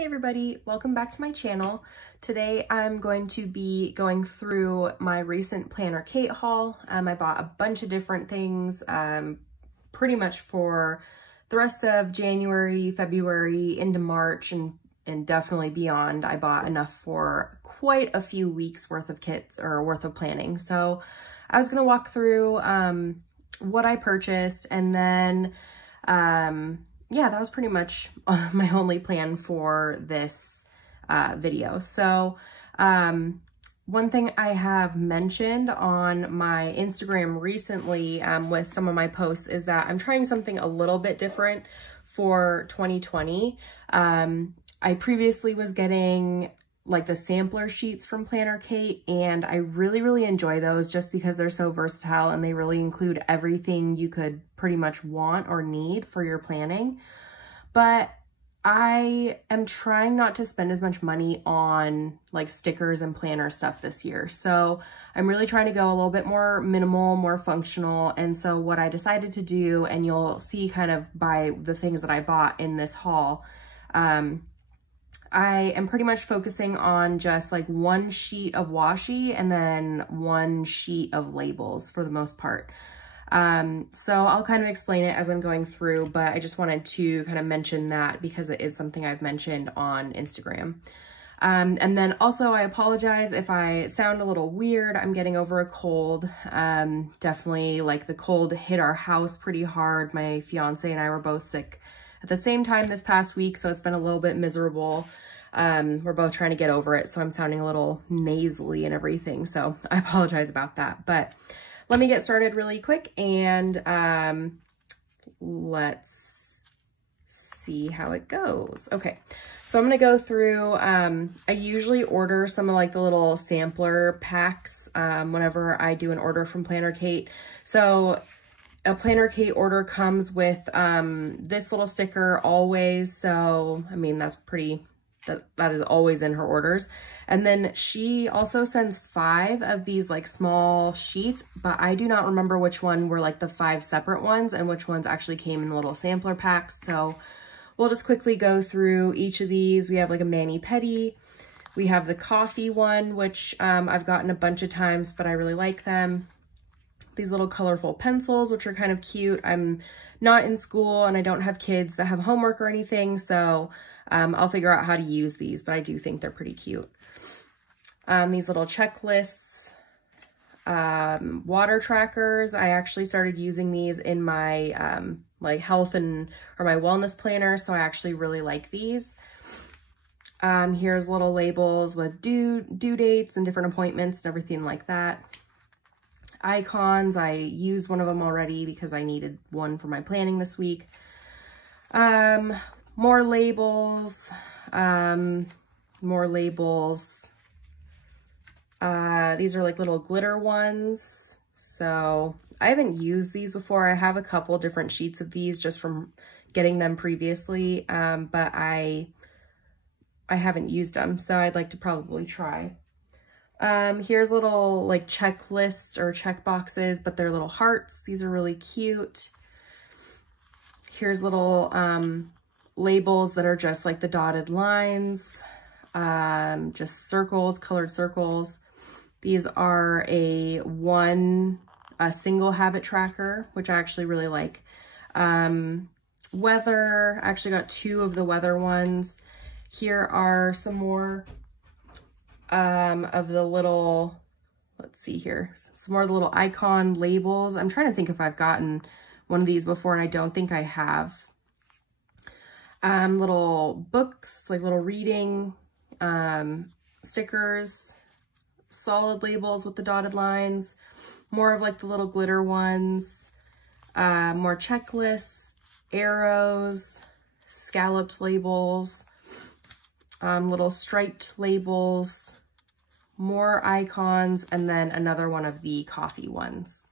Hey everybody, welcome back to my channel. Today I'm going to be going through my recent PlannerKate haul. I bought a bunch of different things pretty much for the rest of January, February, into March, and definitely beyond. I bought enough for quite a few weeks worth of kits or worth of planning. So I was gonna walk through what I purchased, and then yeah, that was pretty much my only plan for this video. So one thing I have mentioned on my Instagram recently with some of my posts is that I'm trying something a little bit different for 2020. I previously was getting like the sampler sheets from PlannerKate, and I really enjoy those just because they're so versatile and they really include everything you could pretty much want or need for your planning. But I am trying not to spend as much money on like stickers and planner stuff this year. So I'm really trying to go a little bit more minimal, more functional. And so what I decided to do, and you'll see kind of by the things that I bought in this haul, I am pretty much focusing on just like one sheet of washi and then one sheet of labels for the most part. So I'll kind of explain it as I'm going through, but I just wanted to kind of mention that because it is something I've mentioned on Instagram. And then also I apologize if I sound a little weird. I'm getting over a cold. Definitely like the cold hit our house pretty hard. My fiance and I were both sick at the same time this past week, so it's been a little bit miserable. We're both trying to get over it, so I'm sounding a little nasally and everything, so I apologize about that. But let me get started really quick, and let's see how it goes. Okay, so I'm gonna go through, I usually order some of like the little sampler packs whenever I do an order from PlannerKate. So a PlannerKate order comes with this little sticker always. So, I mean, that's pretty, that is always in her orders. And then she also sends 5 of these like small sheets, but I do not remember which one were like the 5 separate ones and which ones actually came in the little sampler packs. So we'll just quickly go through each of these. We have like a mani-pedi. We have the coffee one, which I've gotten a bunch of times, but I really like them. These little colorful pencils, which are kind of cute. I'm not in school and I don't have kids that have homework or anything, so I'll figure out how to use these, but I do think they're pretty cute. These little checklists, water trackers. I actually started using these in my like health or my wellness planner, so I actually really like these. Here's little labels with due dates and different appointments and everything like that. Icons, I used one of them already because I needed one for my planning this week. More labels, more labels. These are like little glitter ones. So I haven't used these before. I have a couple different sheets of these just from getting them previously, but I haven't used them, so I'd like to probably try. Here's little like checklists or check boxes, but they're little hearts. These are really cute. Here's little labels that are just like the dotted lines, just circles, colored circles. These are a single habit tracker, which I actually really like. Weather, I actually got 2 of the weather ones. Here are some more of the little, let's see here, some more of the little icon labels. I'm trying to think if I've gotten one of these before, and I don't think I have. Little books, like little reading stickers, solid labels with the dotted lines, more of like the little glitter ones, more checklists, arrows, scalloped labels, little striped labels, more icons, and then another one of the coffee ones.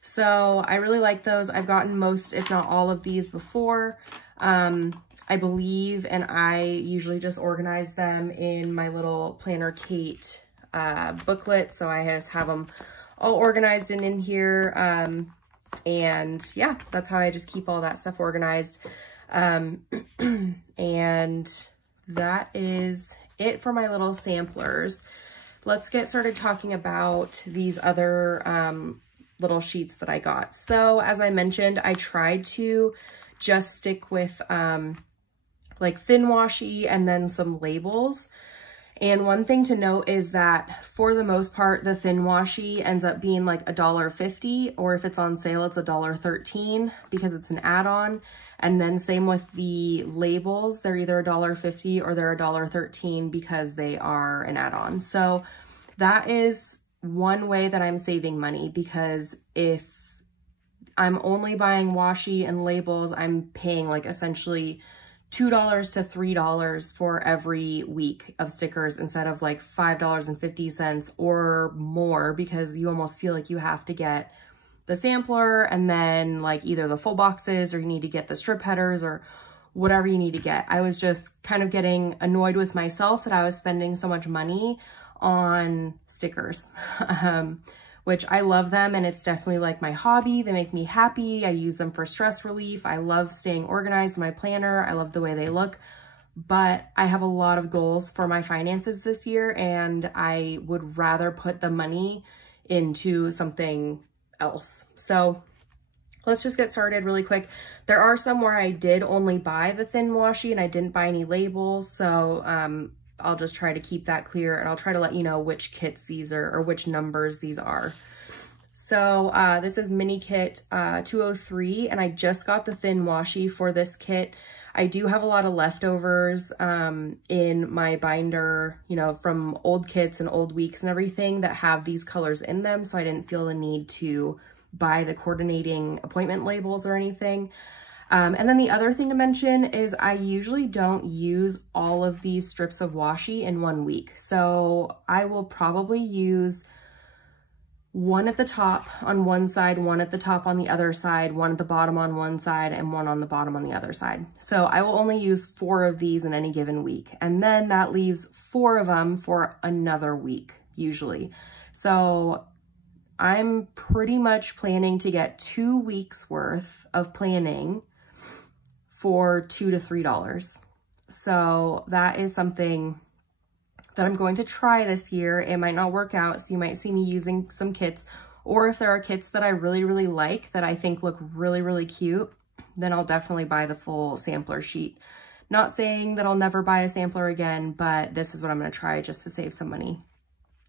So I really like those. I've gotten most, if not all of these before, I believe, and I usually just organize them in my little PlannerKate booklet. So I just have them all organized and in here. And yeah, that's how I just keep all that stuff organized. And that is it for my little samplers. Let's get started talking about these other little sheets that I got. So as I mentioned, I tried to just stick with like thin washi and then some labels. And one thing to note is that for the most part, the thin washi ends up being like $1.50, or if it's on sale, it's $1.13 because it's an add-on. And then same with the labels, they're either $1.50 or they're $1.13 because they are an add-on. So that is one way that I'm saving money, because if I'm only buying washi and labels, I'm paying like essentially $2 to $3 for every week of stickers instead of like $5.50 or more, because you almost feel like you have to get the sampler and then like either the full boxes, or you need to get the strip headers or whatever you need to get. I was just kind of getting annoyed with myself that I was spending so much money on stickers, which I love them, and it's definitely like my hobby. They make me happy. I use them for stress relief. I love staying organized in my planner. I love the way they look, but I have a lot of goals for my finances this year, and I would rather put the money into something else. So let's just get started really quick. There are some where I did only buy the thin washi and I didn't buy any labels. So I'll just try to keep that clear, and I'll try to let you know which kits these are, or which numbers these are. So this is mini kit 203, and I just got the thin washi for this kit. I do have a lot of leftovers in my binder, you know, from old kits and old weeks and everything that have these colors in them. So I didn't feel the need to buy the coordinating appointment labels or anything. And then the other thing to mention is I usually don't use all of these strips of washi in 1 week. So I will probably use one at the top on one side, one at the top on the other side, one at the bottom on one side, and one on the bottom on the other side. So I will only use 4 of these in any given week. And then that leaves 4 of them for another week, usually. So I'm pretty much planning to get 2 weeks worth of planning for $2 to $3. So that is something that I'm going to try this year. It might not work out, so you might see me using some kits, or if there are kits that I really, really like that I think look really, really cute, then I'll definitely buy the full sampler sheet. Not saying that I'll never buy a sampler again, but this is what I'm gonna try just to save some money.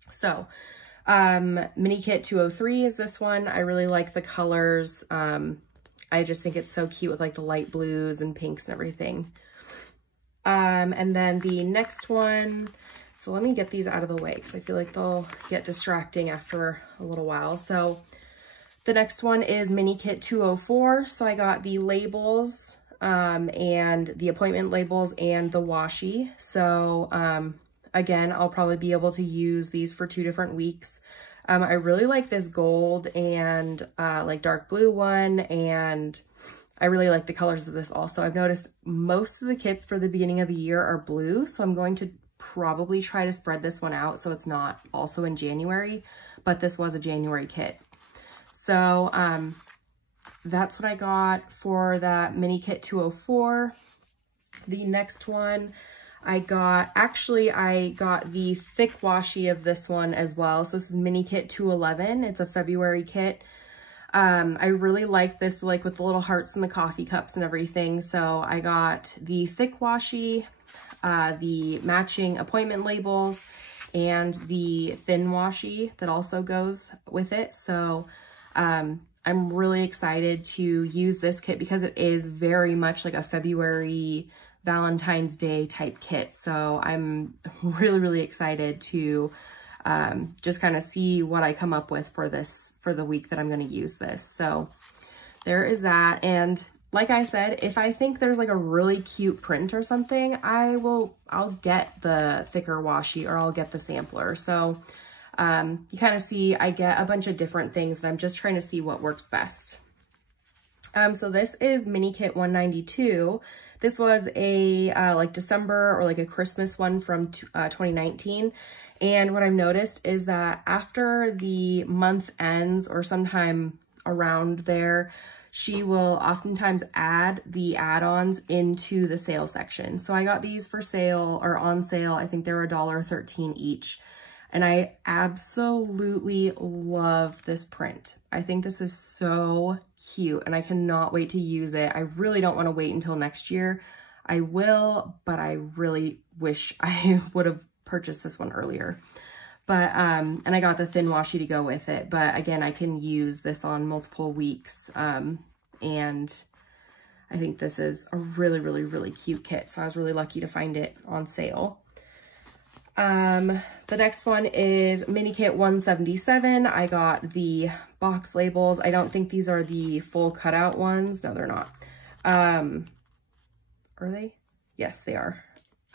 So mini kit 203 is this one. I really like the colors. I just think it's so cute with like the light blues and pinks and everything. And then the next one, so let me get these out of the way because I feel like they'll get distracting after a little while. So the next one is mini kit 204. So I got the labels and the appointment labels and the washi. So again, I'll probably be able to use these for 2 different weeks. I really like this gold and like dark blue one, and I really like the colors of this also. I've noticed most of the kits for the beginning of the year are blue, so I'm going to probably try to spread this one out so it's not also in January, but this was a January kit. So that's what I got for that mini kit 204. The next one I got the thick washi of this one as well. So this is mini kit 211. It's a February kit. I really like this, like with the little hearts and the coffee cups and everything. So I got the thick washi, the matching appointment labels, and the thin washi that also goes with it. So I'm really excited to use this kit because it is very much like a February Valentine's Day type kit. So I'm really, really excited to just kind of see what I come up with for the week that I'm going to use this. So there is that. And like I said, if I think there's like a really cute print or something, I'll get the thicker washi, or I'll get the sampler. So you kind of see I get a bunch of different things, and I'm just trying to see what works best. So this is mini kit 192. This was a like December or like a Christmas one from 2019. And what I've noticed is that after the month ends or sometime around there, she will oftentimes add the add-ons into the sale section. So I got these for sale or on sale. I think they were $1.13 each. And I absolutely love this print. I think this is so cute and I cannot wait to use it. I really don't want to wait until next year. I will, but I really wish I would have purchased this one earlier. But, and I got the thin washi to go with it. But again, I can use this on multiple weeks. And I think this is a really, really, really cute kit. So I was really lucky to find it on sale. The next one is Mini Kit 177. I got the box labels. I don't think these are the full cutout ones. No, they're not. Are they? Yes, they are.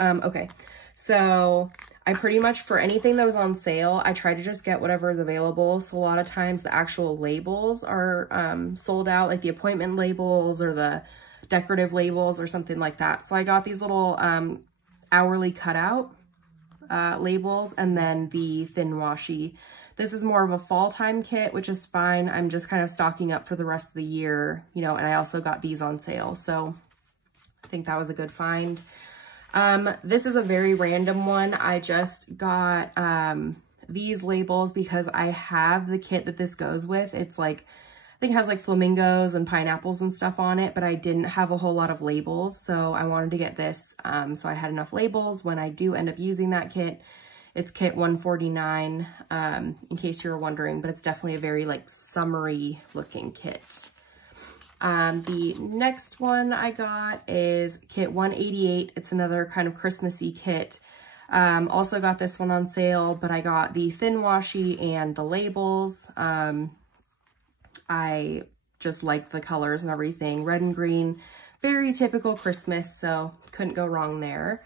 Okay. So I pretty much, for anything that was on sale, I try to just get whatever is available. So a lot of times the actual labels are sold out, like the appointment labels or the decorative labels or something like that. So I got these little hourly cutout labels and then the thin washi. This is more of a fall time kit, which is fine. I'm just kind of stocking up for the rest of the year, you know, and I also got these on sale. So I think that was a good find. This is a very random one. I just got these labels because I have the kit that this goes with. It's like, I think it has like flamingos and pineapples and stuff on it, but I didn't have a whole lot of labels. So I wanted to get this so I had enough labels when I do end up using that kit. It's kit 149 in case you were wondering, but it's definitely a very like summery looking kit. The next one I got is kit 188. It's another kind of Christmassy kit. Also got this one on sale, but I got the thin washi and the labels. I just like the colors and everything. Red and green, very typical Christmas, so couldn't go wrong there.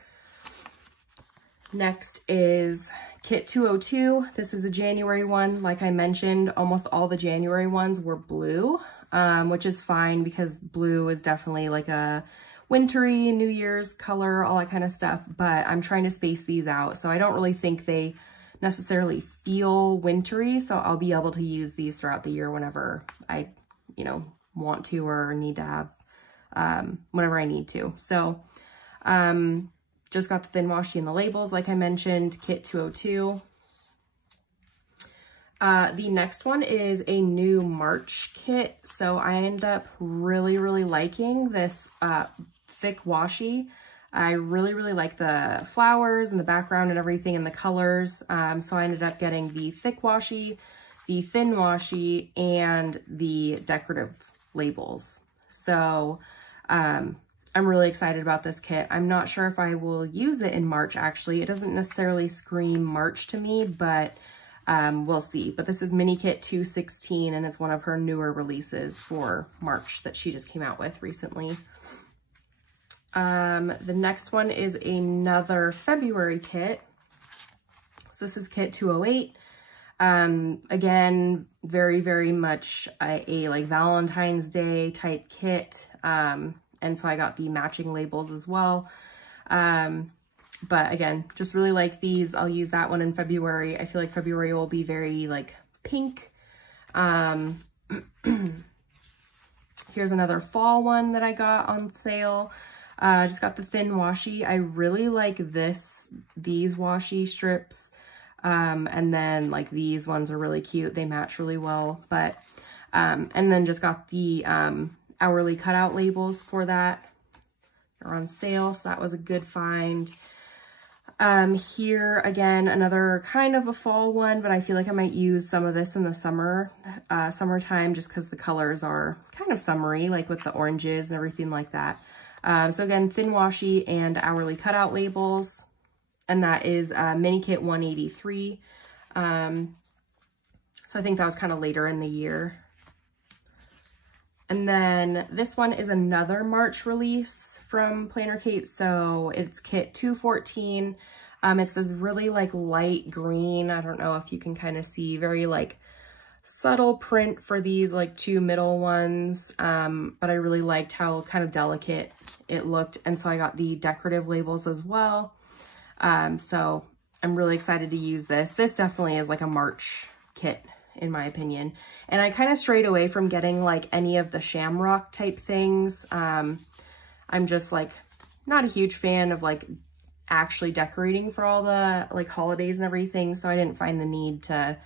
Next is kit 202. This is a January one. Like I mentioned, almost all the January ones were blue. Which is fine because blue is definitely like a wintry New Year's color, all that kind of stuff, but I'm trying to space these out. So I don't really think they necessarily feel wintry. So I'll be able to use these throughout the year whenever I, you know, want to or need to have, whenever I need to. So, just got the thin washi and the labels, like I mentioned, kit 202. The next one is a new March kit. So I ended up really, really liking this thick washi. I really, really like the flowers and the background and everything and the colors. So I ended up getting the thick washi, the thin washi, and the decorative labels. So I'm really excited about this kit. I'm not sure if I will use it in March, actually. It doesn't necessarily scream March to me, but we'll see. But this is Mini Kit 216, and it's one of her newer releases for March that she just came out with recently. The next one is another February kit. So this is kit 208. Again, very, very much a like Valentine's Day type kit. And so I got the matching labels as well. But again, just really like these. I'll use that one in February. I feel like February will be very like pink. Here's another fall one that I got on sale. Just got the thin washi. I really like these washi strips. And then like these ones are really cute. They match really well, but, and then just got the, hourly cutout labels for that. They're on sale. So that was a good find. Here again, another kind of a fall one, but I feel like I might use some of this in the summertime just because the colors are kind of summery, like with the oranges and everything like that. So again, thin washi and hourly cutout labels, and that is Mini Kit 183. So I think that was kind of later in the year. And then this one is another March release from PlannerKate. So it's kit 214. It's this really like light green. I don't know if you can kind of see, very like subtle print for these like two middle ones. But I really liked how kind of delicate it looked. And so I got the decorative labels as well. So I'm really excited to use this. This definitely is like a March kit in my opinion. And I kind of strayed away from getting like any of the shamrock type things. I'm just like not a huge fan of like actually decorating for all the like holidays and everything. So I didn't find the need to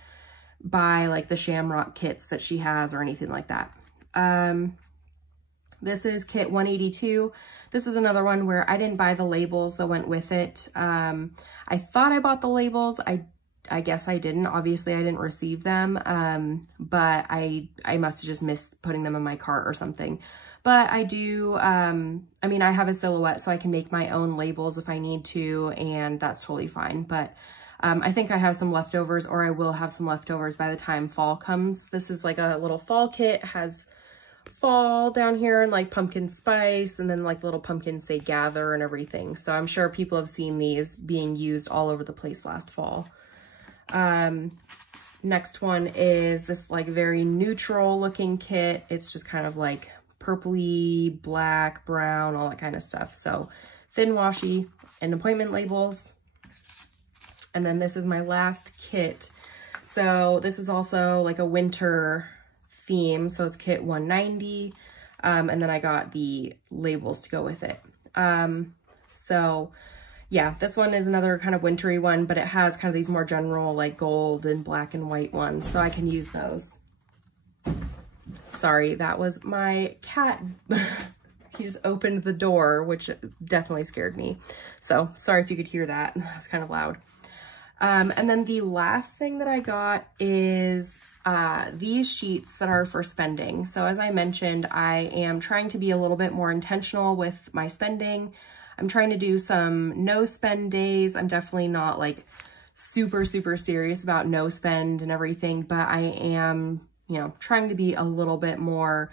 buy like the shamrock kits that she has or anything like that. This is kit 182. This is another one where I didn't buy the labels that went with it. I thought I bought the labels. I guess I didn't. Obviously, I didn't receive them, but I must have just missed putting them in my cart or something. But I do, I mean, I have a silhouette, so I can make my own labels if I need to, and that's totally fine. But I think I have some leftovers, or I will have some leftovers by the time fall comes. This is like a little fall kit. It has fall down here and like pumpkin spice, and then like little pumpkins say gather and everything. So I'm sure people have seen these being used all over the place last fall. Next one is this like very neutral looking kit. It's just kind of like purpley, black, brown, all that kind of stuff. So thin washi and appointment labels. And then this is my last kit. So this is also like a winter theme. So it's kit 190. And then I got the labels to go with it. So yeah, this one is another kind of wintry one, but it has kind of these more general like gold and black and white ones. So I can use those. Sorry, that was my cat. He just opened the door, which definitely scared me. So sorry if you could hear that. That was kind of loud. And then the last thing that I got is these sheets that are for spending. So as I mentioned, I am trying to be a little bit more intentional with my spending. I'm trying to do some no spend days. I'm definitely not like super serious about no spend and everything, but I am, you know, trying to be a little bit more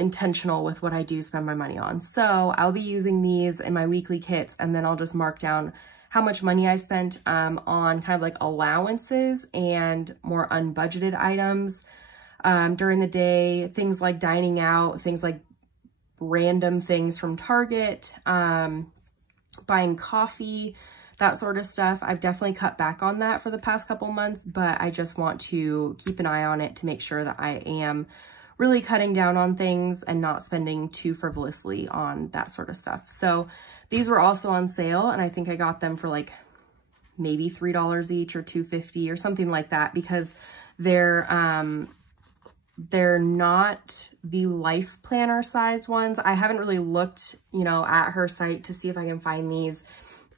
intentional with what I do spend my money on. So I'll be using these in my weekly kits, and then I'll just mark down how much money I spent on kind of like allowances and more unbudgeted items during the day, things like dining out, things like random things from Target, buying coffee, that sort of stuff. I've definitely cut back on that for the past couple months, but I just want to keep an eye on it to make sure that I am really cutting down on things and not spending too frivolously on that sort of stuff. So these were also on sale, and I think I got them for like maybe $3 each or $2.50 or something like that, because they're not the life planner sized ones. I haven't really looked, you know, at her site to see if I can find these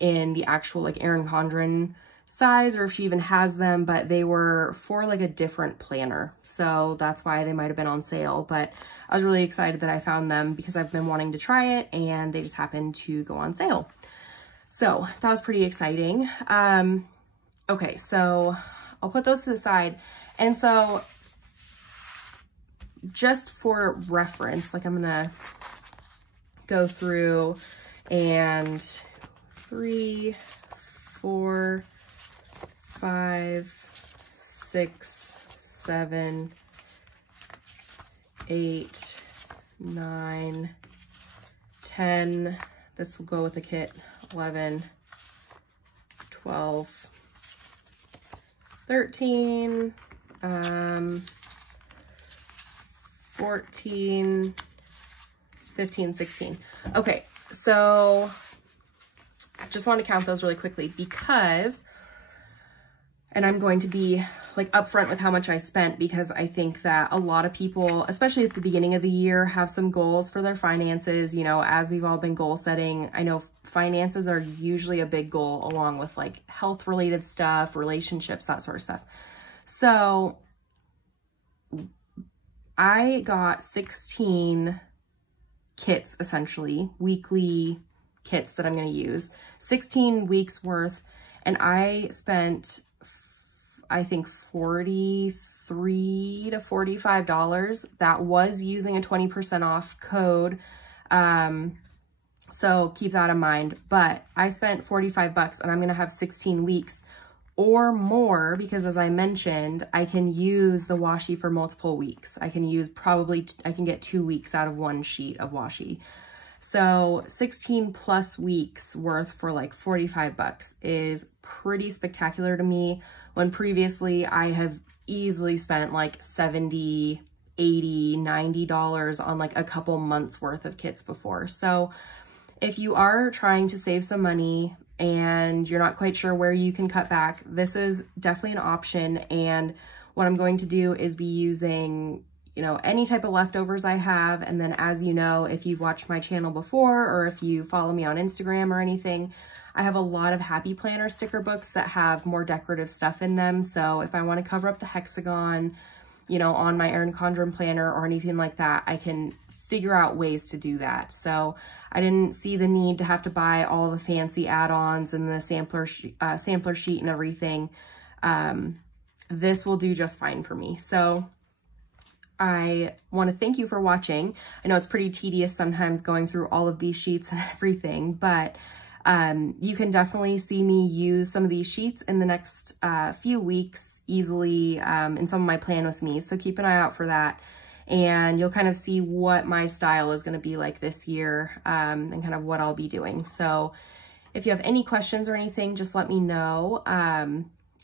in the actual like Erin Condren size, or if she even has them, but they were for like a different planner. So that's why they might've been on sale, but I was really excited that I found them because I've been wanting to try it, and they just happened to go on sale. So that was pretty exciting. Okay, so I'll put those to the side. And so just for reference, like I'm gonna go through and 3, 4, 5, 6, 7, 8, 9, 10. This will go with the kit. 11, 12, 13, 14, 15, 16. Okay, so I just want to count those really quickly because, and I'm going to be like upfront with how much I spent, because I think that a lot of people, especially at the beginning of the year, have some goals for their finances. You know, as we've all been goal setting, I know finances are usually a big goal, along with like health related stuff, relationships, that sort of stuff. So I got 16 kits, essentially, weekly kits that I'm going to use, 16 weeks worth. And I spent, I think, $43 to $45. That was using a 20% off code. So keep that in mind. But I spent $45 and I'm going to have 16 weeks or more, because as I mentioned, I can use the washi for multiple weeks. I can use I can get 2 weeks out of one sheet of washi. So 16 plus weeks worth for like 45 bucks is pretty spectacular to me, when previously I have easily spent like $70, $80, $90 on like a couple months worth of kits before. So if you are trying to save some money and you're not quite sure where you can cut back, this is definitely an option. And what I'm going to do is be using, you know, any type of leftovers I have. And then, as you know, if you've watched my channel before, or if you follow me on Instagram or anything, I have a lot of Happy Planner sticker books that have more decorative stuff in them. So if I want to cover up the hexagon, you know, on my Erin Condren planner or anything like that, I can figure out ways to do that. So I didn't see the need to have to buy all the fancy add-ons and the sampler sheet and everything. This will do just fine for me. So I want to thank you for watching. I know it's pretty tedious sometimes going through all of these sheets and everything, but you can definitely see me use some of these sheets in the next few weeks easily in some of my plan with me. So keep an eye out for that, and you'll kind of see what my style is going to be like this year and kind of what I'll be doing. So if you have any questions or anything, just let me know.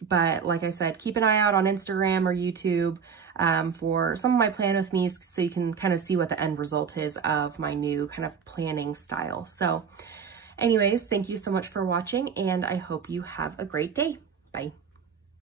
But like I said, keep an eye out on Instagram or YouTube for some of my plan with me, so you can kind of see what the end result is of my new kind of planning style. So anyways, thank you so much for watching, and I hope you have a great day. Bye.